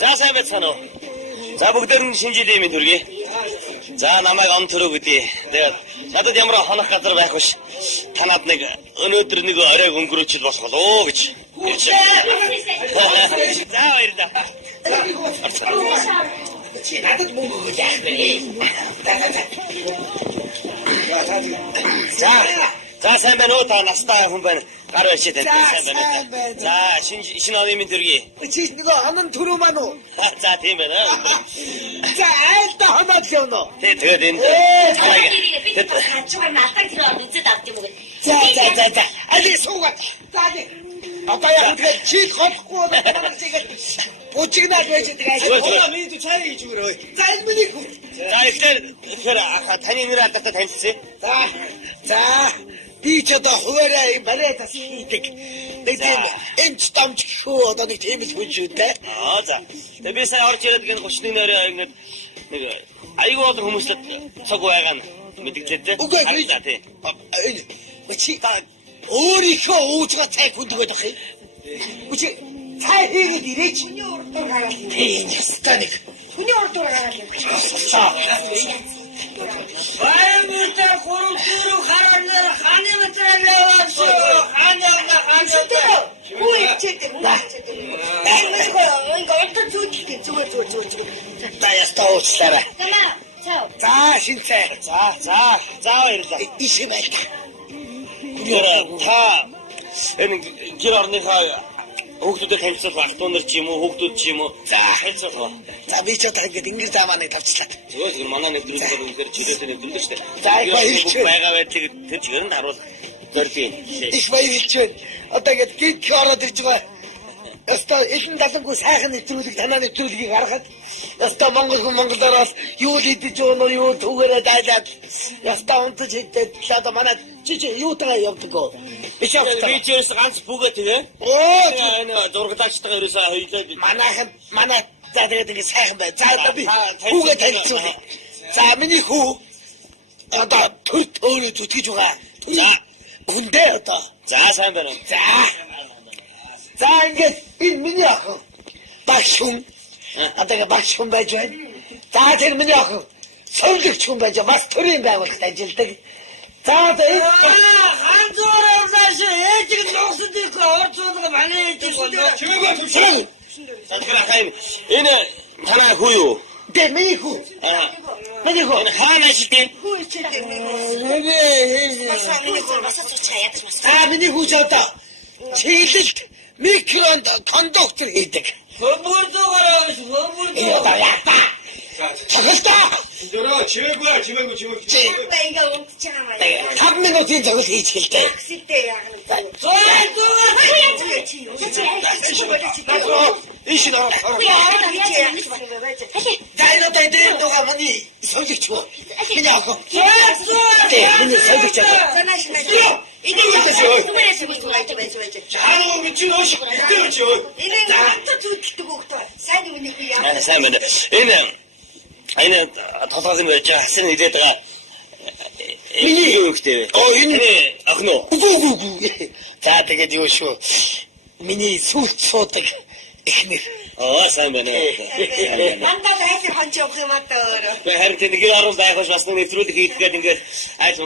За сайн байцгаана уу. За бүгдээр нь шинжлэх юмын төргий. За намайг он төрөг үдээ. Тэгээд надад ямар хонох газар байх биш. Танад нэг өнөөдөр нэг оройг өнгөрөөчл болох болоо гэж. За баярлалаа. Чи надад мөнгө өгөх яах вэ? За сайн байна уу та настай хүн байна. Гар барьж тань сайн байна. За шинэ оны минь төргий. Чи нөгөө онон төрөө маань уу? За тийм байна. За айлда хоноод явна уу? Тэгээд энэ Хажуугаар малтаг тэр үзэд авд юм уу? За. Али суугаад. За. Одоо яг тэгээд чи холохгүй болоод тэгээд бужигнаад байж байгаа. Миний цай хийж өгөрөө. За энэ миний. за ихлээр таны нэр алдартай танилцсан. За. Би ч одоо хуваараа барай тас хийдэг. Нэг тийм энэ стамч шүү одоо нэг тийм л хүн шүү дээ. За. Тэгээд би сая орж ирээд гэн 31 нэрээ ингээд нэг айгүй олон хүмүүстээ цог байгаа нь мэдгэлээ дээ. Үгүй За тийм. Энэ чи өөрийнхөө уужгаа цай хүндгээд байх юм. Үгүй цай хийгээд ирээч. Хүний урдуур гараад юм. Тийм ястаник. Хүний урдуур гараад юм. Баямтай хөрөнгөөр хараарнаар хааны материал яваасоо хаана. Хүү ичээдэг. Ингээд зүгээр. Та ястаа уучлаарай. Тамаа. Цаа. За шинцээ. За баярлалаа. Иши байта. Та энэ гэр орныхаа хүүхдүүдийг хамсах ах トゥ нар ч юм уу хүүхдүүд ч юм уу За. хамсах. За би ч одоо ингээд ингэр замаа нэг тавчлаа. Зүгээр тэр манай нэг дөрөвдөр үнээр чирээсээ нэг дүндэр штэ. За, их баярлалаа. байгаа байдлыг тэр чигээр нь харуул зорьбий. Их баярлж байна. Одоо ингээд гид ороод ирж байгаа. Яста элен далангүй сайхан нэвтрүүлэг танаа нэвтрүүлгийг харахад яста Монгол хүн Монголоор юу л идэж өгнө юу түгээрээ дайлаад яста унтаж идээд одоо манай чи юутайгаа явдаг уу? Би ч ерөөс ганц бүгэ тэгээ. Оо Энэ зургатаагчтайгаа ерөөсөө хоёулаа манай за тэгээд ингэ сайхан бай. За одоо би хүүгээ танилцуулъя. За миний хүү одоо төр төөрөө зүтгэж байгаа. За хүндээ одоо. За сайн байна. За ингээд энэ миний охин багш хүн. Одоо багш хүн байж байна. За тэр миний охин совлогч хүн байж бас төрийн байгууллагт ажилладаг. За энэ Ханзуураас ээжиг ногсдыг орцуулга манай ээжиг болоо. чимээгүй төрсөн. Энэ танаа хүү юу? Тэ миний хүү. Миний хүү. Энэ хаана ажилладаг? Хүү ичээдэг. Бас цуцаа ядаж бас. Миний хүү ч одоо чиглэлд микронд кондуктор хийдэг. Хөмбөрдөгөр Энэ одоо яата. Цагтаа. Дөрөө чимээгүй. Ингээ унтж байгаа маа. 5 минутын цогц хийж хэлтэй. Такситэй яг нэг. Иш нөө. Дайно дайдэн дуга миний совлогч юу? Миний охин. Тэ миний совлогч аа. Чаанаа гэж нөөш гэж юу? Сайн байна. Энэ толгойн байж хасан идээд байгаа. Миний юу ихтэй вэ? Энэ охин уу? Үгүй. За тэгээд юу шүү? Миний сүлт суудаг эхнэр. Сайн байна. Харин тэр нэг орон байх бас нэг нэвтрүүлэг хийх гээд ингээд айл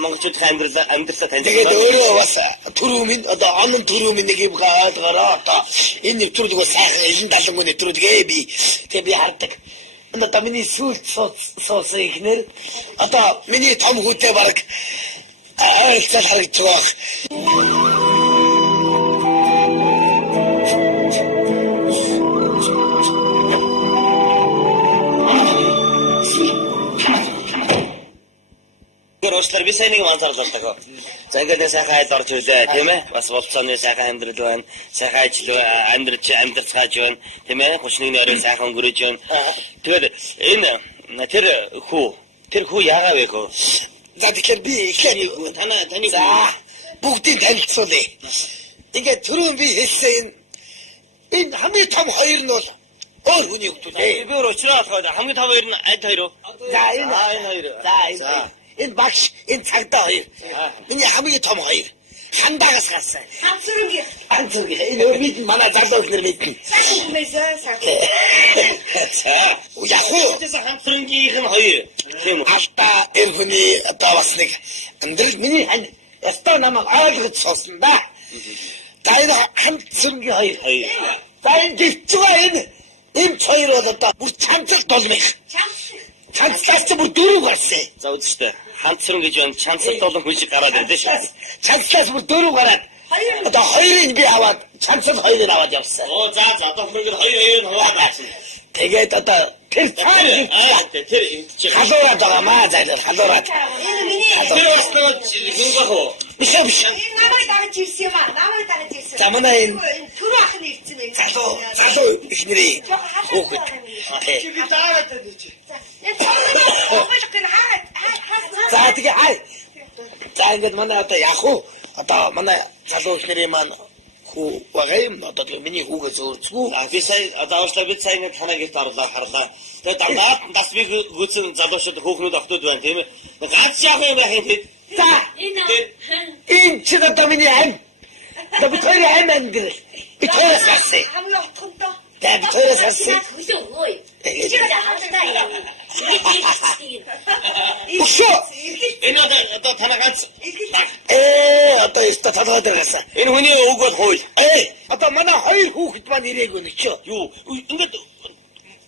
монголчуудын амьдралаа таньж Тэгээд өөрөө бас төрөө минь одоо онон төрөө минь нэг юм ойлгоороо одоо энэ нэвтрүүлэг бас сайхан элен далангүй нэвтрүүлэг би тэг би хардаг. Одоо миний сүлт суусан эхнэр одоо миний том хүүтэй баг ойлцол харагдж байгаа. Гөрөслөр би сайн нэг анзаарлаа таа. За ингээд сайхан айл орж ирлээ тийм ээ. Бас болцооны сайхан амьдрал байна. Сайхан ажил амьдрч хааж байна. Тийм ээ. 31 нэрээ сайхан өнгөрөөж байна. Тэгээд энэ тэр хүү яагаа вэ хөө? За тэгэхээр би эхлээд таны за бүгдийг танилцуулъя. Ингээд түрүүн би хэлсэн энэ хамгийн том хоёр нь бол өөр хүний хөлтүүд. Би өөр уучраа болохоо хамгийн том хоёр нь аль хоёр вэ? За энэ хоёр. За энэ багш энэ цагдаа хоёр. Миний хамгийн том хоёр. Хандаагаас гарсан. Хацрынгийн. Анцэрэг энэ бид манай залуус нар мэднэ. Сайн мэсээ сайн. За. Яг уу. Тэсээ хамтрангийнх нь хоёр. Тийм үү? Алдаа эр хүний одоо бас нэг амьдрал миний хань ястаа намайг ойлгож суусан да. За энэ хамтрангийн хоёр. За энэ гिचгаа энэ хоёр бол одоо бүр цанцалт болмих. Цанцлаас ч бүр дөрөв гарсан. За үзчихтэй. Хамтран гэж байна. Чанцалт болон хүн шиг гараад ирдэ шүү. Цанцлаас бүр дөрөв гараад одоо хоёрыг би аваад цанцал хоёрыг аваад явсан. Оо за одоо хөрөнгө хоёр хуваад авсан. Тэгээд одоо тэр цаар тэр чи халуураад байгаамаа зайлал халуураад. Энэ миний. тэр орсноо юу гах уу? Биш биш. Энэ намайг дагаж ирсэн юм аа. Намайг дагаж ирсэн. За манай энэ түрүү ахны ирсэн юм. залуу ихнэрийн хүүхэд. Би даараад байна чи. За тэгээ хай. За ингээд манай одоо яах вэ? Одоо манай залуу ихнэрийн маань хүү байгаа юм. Одоо тэгээ миний хүүгээс өөрцгүү. Би сая одоо уушлаа бид сая нэг танаа гэрт орлоо харлаа. Тэгээд дандаа бас би гүцэн залуучууд хөөхнүүд охтууд байна тийм ээ. Ганц яах юм байх юм тийм. За энэ ч одоо миний ань. Одоо би хоёр ань ангэр. Би хоёроос гарсан. Хамгийн утгандаа. За би хоёроос гарсан. Ой. Чи яа хандаа юм. Өшөө. Энэ одоо танаа ганц Одоо өстө талгаа дээр гарсан. энэ хүний үг бол хууль. Одоо манай хоёр хүүхэд маань ирээгүй нэг ч. Юу ингээд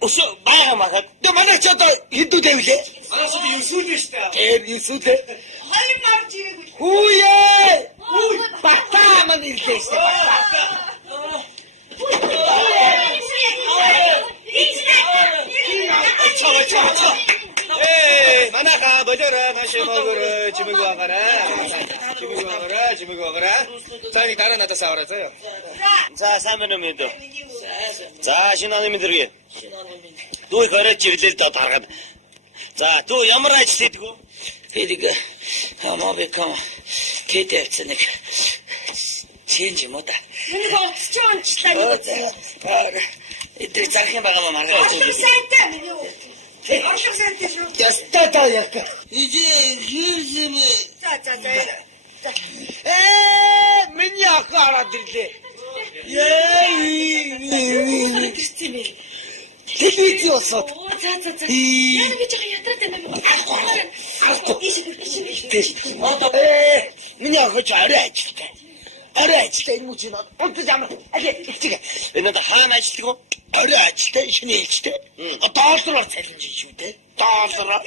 өсөө байгаа махад Тэгээ манай ч одоо хэдүү тавилээ. Анаас би юусүүл нь штэ. Юусүлээ. Хоёр марж ирээгүй. Хүүе! Батаа маань ирлээ шүү. Манаха болоорой машин mogоор чимэг байгаарай. Чимэг байгаарай. Цааны дараа надаас аваарай заяа. за сайн байна уу мэдээ. За шинэ оны мэдэргээ. Дүү гараж ирлээ доо таргаад. За дүү ямар ажил хийдэг вэ? Эдэг хамаабекам кэтэцэнэг change юм уу та. Энэ болцож онцлаа нэг. Эдэг зарах юм байгаа маа маргаа. Ашиг сайтай миний үү. Ашиг сайтай шүү. Яста та яг. Иржим. За. Миний ахаарад ирлээ. Телевиз усаад. За. Яа би жоо ятраад байна. Миний охич арай ажилтай. Энэ мөчийн унтаж амар. Эцэг. Энэ одоо хаана ажилладаг вэ? Арай ажилтай шинэ ээлжтэй. Доллараар цалинж шүү дээ. Доллараар.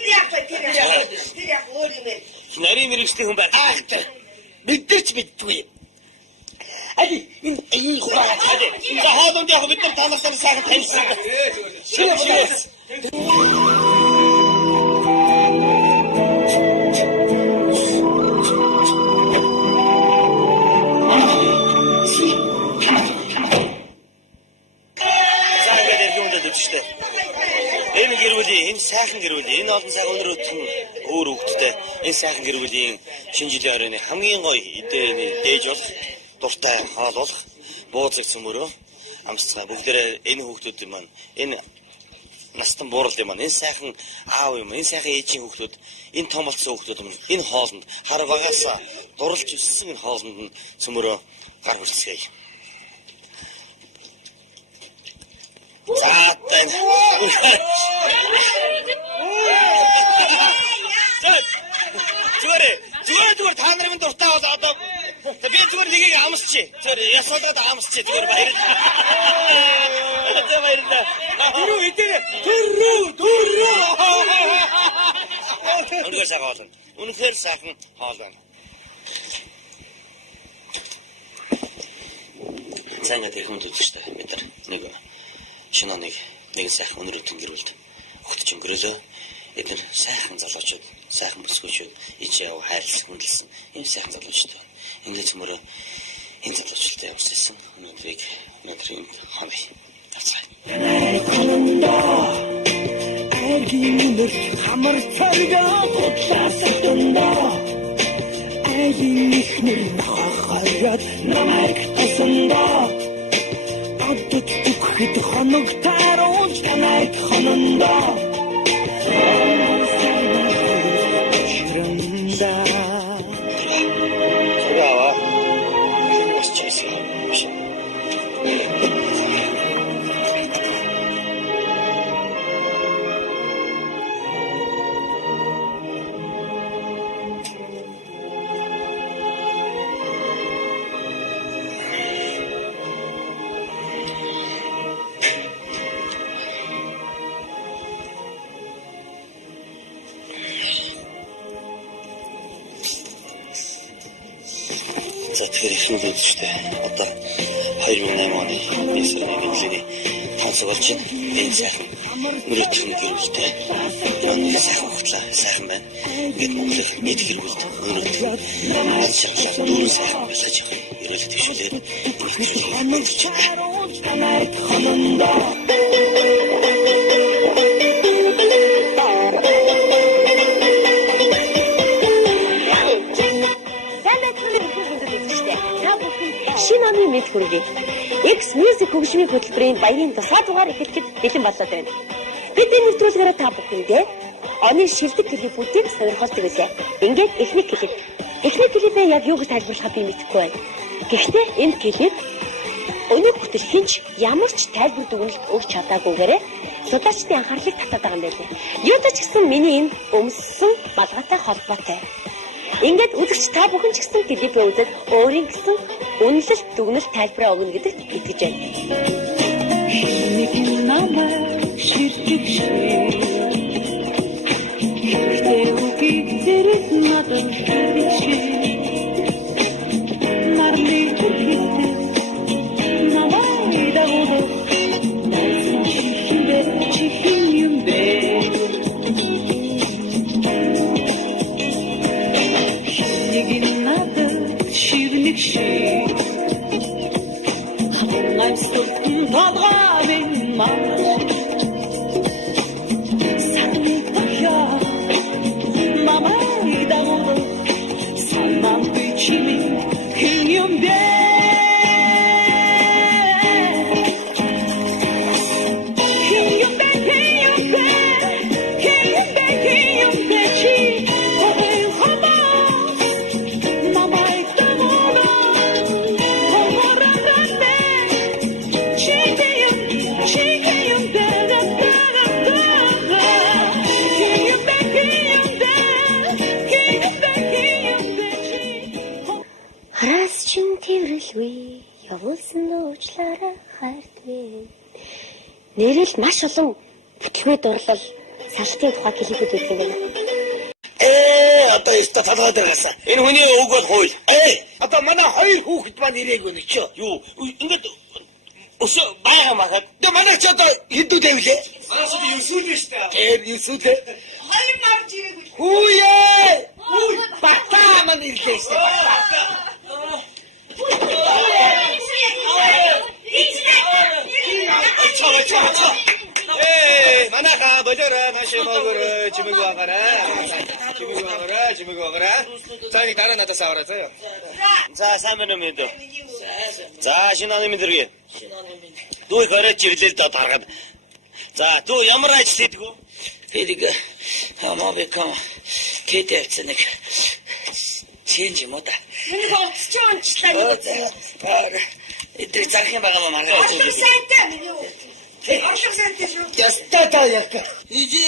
Тэр яг өөр юм ээ. Нарийн мэрэгчлийн хүн байх. Ахтар. Мэдэрч мэдгүй. Энэ хураа. Энэ хоолнд яг бид нар танаас сайхан танилцсан. Энэ гэрүүлийн энэ сайхан гэрүүлийн энэ олон сайхан өнөр өтгөн өөр хөвгттэй энэ сайхан гэрүүлийн шинэ жилийн оройны хамгийн гоё идээний дээж бол дуртай хоол болох бууцэг цөмөрөө амсцаа бүгдээрээ энэ хөвгтүүд маань энэ настан буурал маань энэ сайхан аав юм энэ сайхан ээжийн хөвгтүүд энэ том болсон хөвгтүүд энэ хоолнд хар багаасаа дурлж өссөн энэ хоолнд нь цөмөрөө гар хүрцгээе. Зүгээр та нарын дуртай бол одоо би зүгээр нэгийг амсчих. Зүгээр ясаадаа амсчих зүгээр баярлалаа. Баярлалаа. Түрүү идэрэ. Түрүү. Өнөөр сайхан хоол. Үнэхээр сайхан хоол байна. Цаанаа тэр хүнд үзчихтэй бид нар нэг шинэ нэг сайхан өнөрөтөн гэрүүлд өгтөж өнгөрөөлөө. Эдгээр сайхан залуучууд, сайхан бүсгүүчүүд ичээ хайрлсан хүндэлсэн ийм сайхан залуучууд байна. Ингээд цөмөрөө энэ залуучуудтай явуулсан өнөөдрийг өнөөдрийн хоног тавцгаа. Хамар царгаа тутлаасаа Айлын ихнэр хахаяд намайг тасандаа Адд түхэд хоног тааруулж намайг хонондоо Яава. эхлүүлээд шүү дээ. Одоо 2008 оны 1 сарын 1-ний тонцог болж байна. Энэ сайхан мөрөдөх нэг хэрэгэлтэй. Манай сайхан хөтлөө сайхан байна. Ингээд Монголын нийт хэрэгэлт мөрөдөх. Шаглал дөрөв сайхан болчих юм. Ерөөлт төвшөлөө. Шинэ оны мэд хүргэе. X Music хөгжмийн хөтөлбөрийн баярын тусгай дугаар ихэвчлэн бэлэн болоод байна. Бид энэ нэвтрүүлгээрээ та бүхэндээ оны шилдэг клипүүдийг сонирхолтой билээ. Ингээд эхний клипээ яг юу гэж тайлбарлахаа би мэдэхгүй байна. Гэхдээ энэ клип өнөө хүртэл хинч ямар ч тайлбар дүгнэлт өгч чадаагүйгээрээ судаачдын анхаарлыг татаад байгаа юм байлээ. Юу ч гэсэн миний энэ өмссөн малгайтай холбоотой. Ингээд үзэгч та бүхэн ч гэсэн клипээ үзээд өөрийн гэсэн үнэлэлт дүгнэлт тайлбараа өгнө гэдэгт итгэж байна. Нэг намайг ширтэж Тэхүки зэрэг надад чи нарны түрхий намайг дагуулах чихэн юм бэ нэг надад ширнэг шиг намстын толгойн маа явуулсан уучлаарай хайртвэ. Нэрэл маш олон бүтлгүүд дурлал салтын тухай клипүүд үзэх юм байна. Одоо яста талгаа дээргасан. Энэ хүний үг бол хууль. Одоо манай хоёр хүүхэд маань ирээгүй нэг ч. Юу? Ингээд өсө байгаа махад. Тэгээ манай ч одоо хэдүү тавилээ. Манайс одоо юусүүлнэ штэ. Юусүүдээ. Хоёр марж ирээгүй. Хүүе! Батаа маань ирлээ штэ. Манаха болоорой маш мөгөр чимэг байгаарай. Цааны дараа надаас аваарай заяа. За сайн байна уу мэд. За шинэ оны мэдрэг. Дүү их оройч ирлээ доо таргаад. За дүү ямар ажил хийдэг вэ? Тэгээд хамаабекам кэтэвц нэг change юм уу та. Нэг оцчоончлаа. Это зарах юм байгаа маа. Орлого сайтай миний үү. Орлого сайтай шүү. Ястата яг. Иже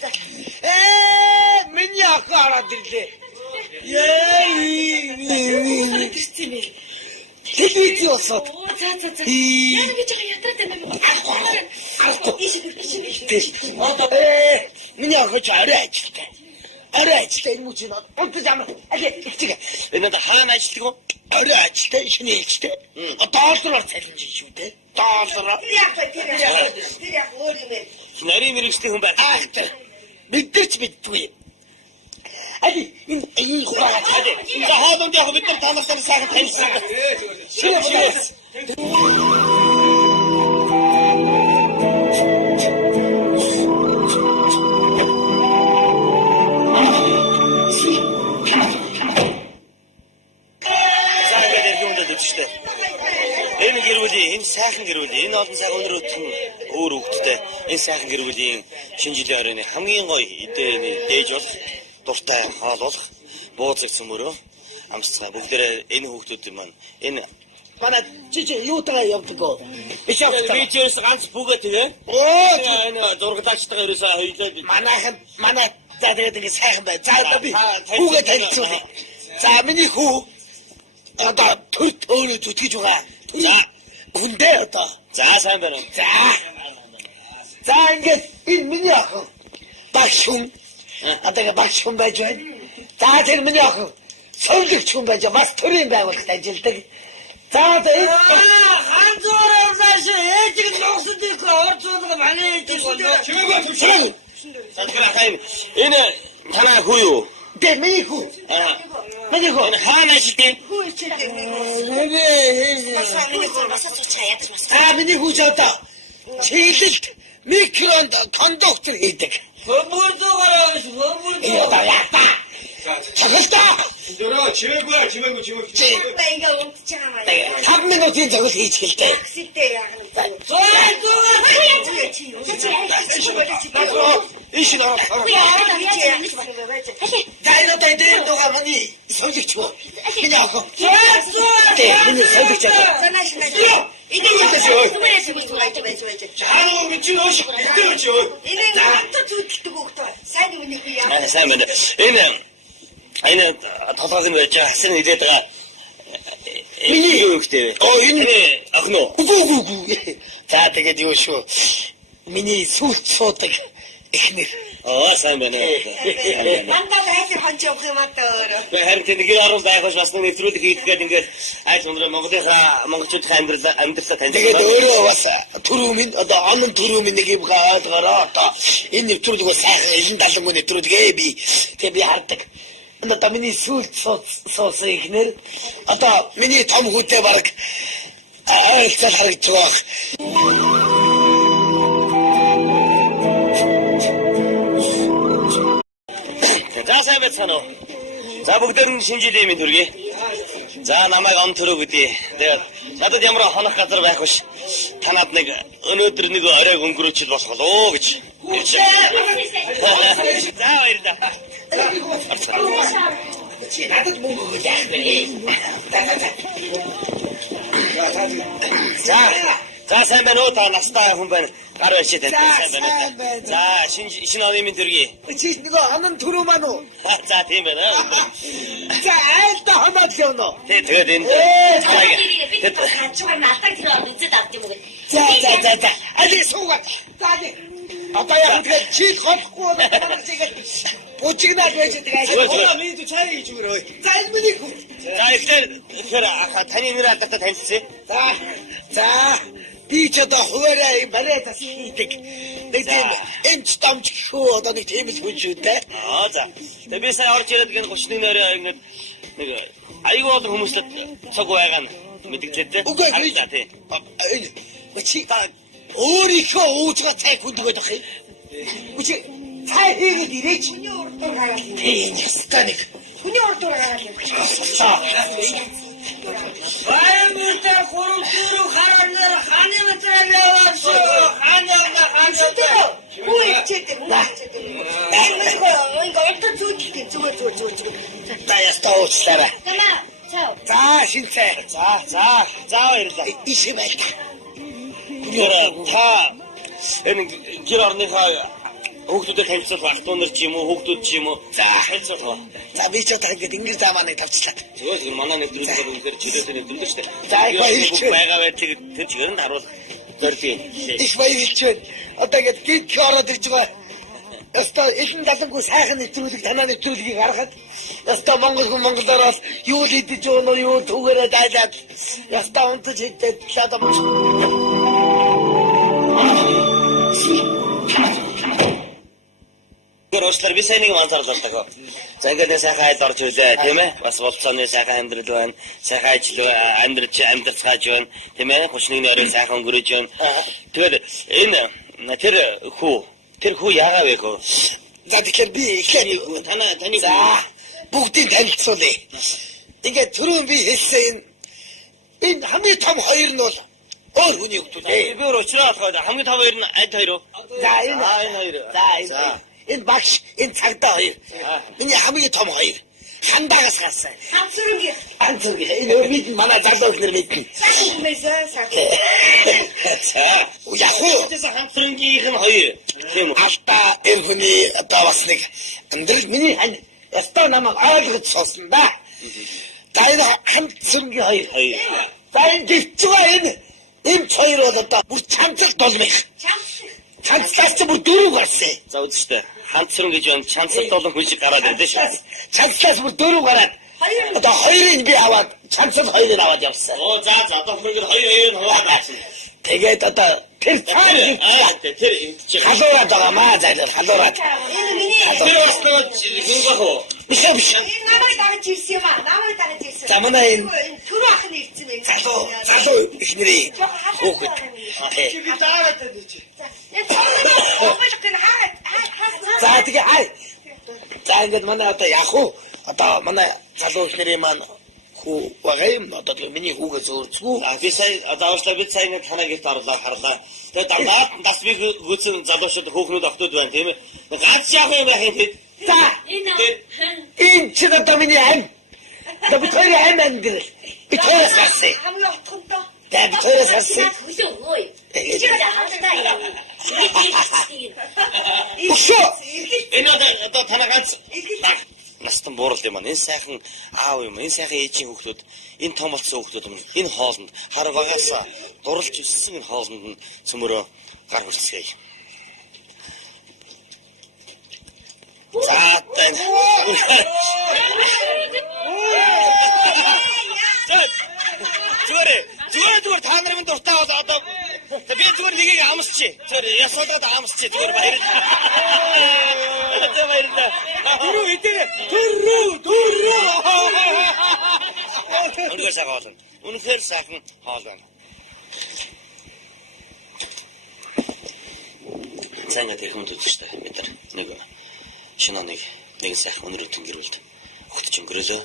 За. Миний ахаараад ирлээ. Телевиз усаад. За. Яа гэж ятраад байна бэ? Одоо миний ахаач арай ажилтай. Энэ мөч юм. Онц ямар. Ичиг. Энэ хаана ажилладаг вэ? Арай ажилтай, шинэ ээлжтэй. Доллараар цалинж шүү дээ. Доллараар. Тэр яг өөр юм ээ. Нарийн мэрэгчлийн хүн байх. Мэдэрч мэддгүй. Энэ хураа. Хааданд яг бид нар танаас сайхан танилцсан. Энэ гэрүүлийн энэ сайхан гэрүүлийн энэ олон сайхан өнөрөтөн өөр хөвгттэй энэ сайхан гэрүүлийн шинэ жилийн оройны хамгийн гоё идээний дээж болох дуртай хоол болох бууцэг цөмөрөө амсцгаа бүгдээрээ энэ хөвгтүүд маань энэ манай жижи юутайгаа явдаг уу? Биш явдаг. би ч ерөөс ганц бүгэ тэгээ. Энэ зургатаачтайгаа ерөөсөө хоёулаа манай за тэгээд ингэ сайхан бай. За одоо би хүүгээ танилцуулъя. За миний хүү одоо төр төөрөө зүтгэж байгаа. За хүндээ одоо. За сайн байна. За ингээд энэ миний ах багш хүн. Одоо багш хүн байж байна. За тэр миний ах Совлогч хүн байж бас төрийн байгууллагт ажилладаг. За одоо 한조라서 애지가 녹슨 있고 어쩌다가 많이 애지가 Чимээгүй. За тэгэхээр ахаа энэ танаа хүү юу? Тэ миний хүү. Аа. Миний хүү. Энэ хаана ажилладаг? 후이치대 Миний хүү ч одоо чиглэлд микронд кондуктор хийдэг. Энэ одоо яата. Цагтаа. 들어 지메고야 지메고. 5 минутын зөвлөл хийж гэлтэй. Иш наа. Дайно дэдэн дога миний совлогч юу? Миний ах. Тэ миний совлогч аа. 자로 미친 옷이 있더죠. Сайн байна. Энэ толгойн байж хасан идээд байгаа. Миний юу ихтэй вэ? Энэ ах нь. Үгүй. За тэгээд юу шүү. Миний сүлт суудаг эхнэр. Сайн байна. Харин тэнийг орон байгуулж бас нэвтрүүлэг хийгээд ингээд айл өндөр монголчуудын амьдралаа таньж. Тэгээд өөрөө бас төрөмийн одоо онон төрөмийн нэг юм ойлгороо одоо энэ нэвтрүүлэг бас сайхан элен далангуй нэвтрүүлэг би. Тэгээд би хардаг. Одоо миний сүлт суусан эхнэр одоо миний том хүүтэй баг ойлцол харагдаж байгаа. За сайн байцгаана уу. За бүгдээр нь шинэ жилийн минь төргий. За намайг он төрөө гэдээ. Тэгээд надад ямар хонох газар байх биш. Танад нэг өнөөдөр нэг оройг өнгөрөөчл болох болоо гэж ирж байна. За баярлалаа. Чи надад мөнгө өгөх яах вэ? За сайн байна уу та настай хүн байна. Гар барьчихэд сайн байна. За шинэ оны минь төргий. Чи нөгөө онон төрөө маань уу? За тийм байна. За айлда хоноод явна. Тэгээд энэ За. Али суугаад. За. Одоо яг тэгээд чи холхгүй байна. Бучигнаад байж байгаа. 미니도 차이 주기로. За энэ миний хүү. за ихлээр таны нэр алдартай танилцсан. За. Би ч одоо хуваараа барай тас хийдэг. Нэг тийм энэ стамч шүү одоо нэг тийм л хүн шүү дээ. За. Тэгээд би сая орж ирээд гэн 31 нэрээ ингээд нэг айгүй олон хүмүүст цог байгаа нь мэдгэлээ. Үгүй за тий. Энэ чи өөрийнхөө уужгаа цай хүндгээд ах юм. Үгүй цай хийгээд ирээч. Тийм ястаник. хүний ордоор гараад юм. Баямурта хуруур хараарнаар хааны материал явуулсан. Хуйчи대. 이거 어떤 좋지? 좋아. За ястаа уучлаарай. Чао. За шинцээ. За баярлалаа. Иш байл та. Та энэ гэр орныхоо хүүхдүүдэд танилцуулах ах トゥ нар ч юм уу хүүхдүүд ч юм уу За. танилцуулах. За би ч одоо ингэж ингэж заамааныг тавьчлаа. Зүгээр манай нэвтрүүлгээр үнэхээр чирээсээ нэвтрүүлдэг шүү дээ. За, их баярлалаа. байгаа байдлыг тэр чигээр нь харуул зорилгын. Их баярлж байна. Одоо ингэж гид ороод ирж байгаа. Яста элен далангуй сайхан нэвтрүүлэг танаа нэвтрүүлгийг харахад яста Монгол хүн Монголоос юу л идэж өгнө юу түгээрээ дайлаад яста унтаж идээд лада Гэрчлэр би сайн нэг анзаарлаа таг. За ингээд сайхан айл орж ирлээ тийм ээ. Бас болцооны сайхан амьдрал байна. Сайхан ажил амьдралж хааж байна. Тийм ээ. 31-ний орой сайхан өнгөрөөж байна. Тэгээд энэ тэр хүү яагаа вэ хөө? За тэгэхээр би эхлээд таны за бүгдийг танилцуулъя. Ингээд түрүүн би хэлсэн энэ хамгийн том хоёр нь бол өөр хүний хүмүүс. би өөр уучраад хамгийн том хоёр нь аль хоёр вэ? За энэ хоёр. За энэ багш энэ цагдаа хоёр. Миний хамгийн том хоёр. Хандаагаас гарсан. Анцэрэг энэ өрмид манай залуу ихнэр мэднэ. За яхуу Хамтрангийнх нь хоёр. Тийм үү? алта энэ хүний одоо бас нэг амьдрал миний хань ястаа намайг ойлгож суусан да. За энэ хамтрангийн хоёр. За энэ дэвчгаа энэ эмч хоёр бол одоо бүр чанцалт болмих. Чанцлаас ч бүр дөрөв гарсан. За үзэж штэ. Ханцран гэж байна. Чанцалт олон хүн шиг гараад ирлээ шүү. Чанцлаас бүр дөрөв гараад Одоо хоёрыг би аваад чанцад хоёрыг аваад явсан. Оо за одоо хөрөнгө хоёр нь хуваад авсан. Тэгээд одоо тэр цаана Тэр чи халуураад байгаамаа зайлал халуураад. Энэ миний тэр орсноо хүн бах уу? Биш. энэ намайг дагаж ирсэн юм аа. Намайг дагаж ирсэн. За манай энэ түрүү ах нь ирсэн байх. залуу ихнэрээ хөөхөд. Би даараад байна чи. Энэ цаавал гэн хаа. За тэгээ хай. За ингээд манай одоо яах вэ? Одоо манай залуу ихнэрээ маань хүү байгаа юм. Одоо тэгээ миний хүүгээ зөөрцгүү. Би сая одоо уушлаа бид сая нэг танаа гэрт орлоо харлаа. Тэгээд дандаа бас би гүцэн залуучууд хөөхнүүд охтууд байна тийм ээ. Ганц яах юм яах юм те. За энэ ч одоо миний ам. Да би тэр ам гэр. Би тэрс гарсан. Хамгийн отгонтой. Да би тэрс гарсан. Ой. Чи гадаа хандаа юм. Өшөө. Энэ одоо танаа ганц настан буурал юм аа. Энэ сайхан аав юм. Энэ сайхан ээжийн хүүхдүүд, энэ том болсон хүүхдүүд юм. Энэ хоолнд хар багаасаа дурлж өссөн энэ хоолнд нь цөмөрөө гар хүрсгэе. За тань. Зүгээр та нарын дуртай бол одоо би зүгээр нэгийг амсчих. Зүгээр ясуудаад амсчих зүгээр баярлалаа. За баярлалаа. Түрүү эдгээр түрүү. Өнөөгөө сайхан хоол. Үнэхээр сайхан хоол байна. Цаана тэр хүмүүс үзчихтэй бид нар нэг шинэ нэг сайхан өнөрөтөн гэрүүлд өгч өнгөрөөлөө.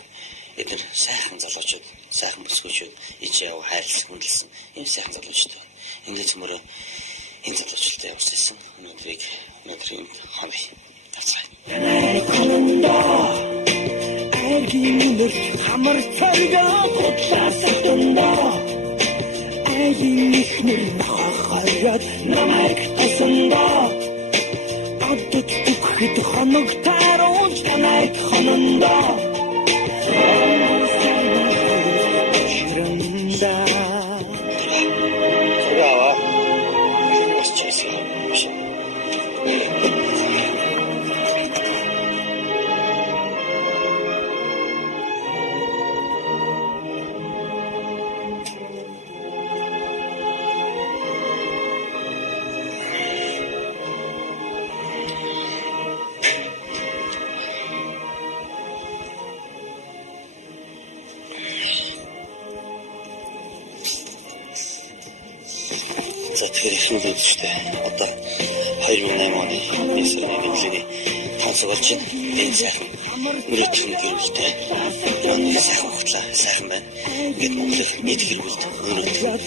Эдгээр сайхан залуучууд, сайхан бүсгүүчүүд ичээ яв хайрлсан хүндэлсэн ийм сайхан залуучууд байна. Ингээд цөмөрөө энэ залуучуудтай явуулсан. Өнөөдрийн хоног тавцгаа. Айгинүр хамар царга готлаасдондоо айгинүр нахахад намайг тасандоо адт түхэд хоног тааруулж намайг хонондоо шрэмда Яа. Бас чийсэн. За тэгэхээр ихэнх үзэгчтэй одоо 2008 оны эсрэг мэдлэгийн тонцог болж байна. Энэ сайхан мөрөдхөн гэрүүлтэй. Манай сайхан хөтлөө сайхан байна. Ингээд Монгол нийт гэрүүлт мөрөдхөн